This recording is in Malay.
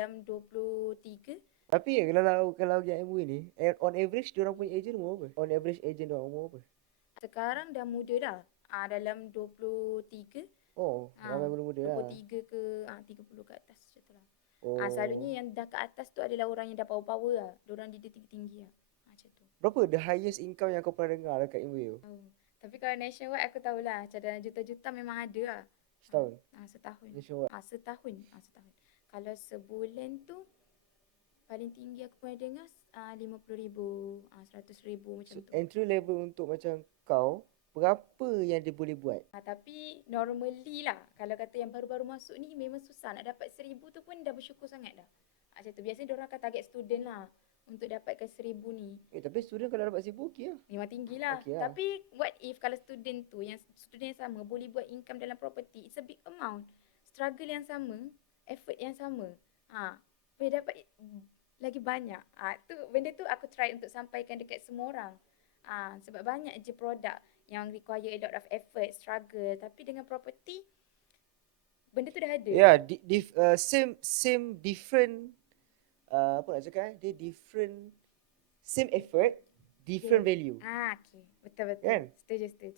dalam 23. Tapi kalau yang MOE ni, on average diorang punya agent umur apa? On average agent diorang umur apa? Sekarang dah muda dah. Dalam 23. Oh, ramai muda-muda lah. 23 ke 30 ke atas macam tu lah. Oh. Selalunya yang dah ke atas tu adalah orang yang dah power-power lah. Diorang dia tinggi-tinggi lah. Macam tu. Berapa the highest income yang kau pernah dengar dekat MOE tu? Tapi kalau nationwide aku tahulah cadangan juta-juta memang ada lah. Setahun? Setahun. Nationwide? Setahun. Kalau sebulan tu paling tinggi aku pernah dengar 50,000, 100,000 macam tu. Entry level untuk macam kau, berapa yang dia boleh buat? Tapi normally lah, kalau kata yang baru-baru masuk ni memang susah. Nak dapat 1,000 tu pun dah bersyukur sangat dah. Macam tu. Biasanya diorang akan target student lah untuk dapatkan 1,000 ni. Tapi student kalau dapat 1,000 okey lah. Memang tinggi lah. Okay lah. Tapi what if kalau student tu, yang student yang sama boleh buat income dalam property, it's a big amount. Struggle yang sama, effort yang sama. Boleh dapat lagi banyak. Benda tu aku try untuk sampaikan dekat semua orang. Sebab banyak je produk yang require a lot of effort, struggle. Tapi dengan property, benda tu dah ada. Yeah, same different, apa nak cakap dia different, same effort, different value. Okay. Betul-betul. Kan? Setuju.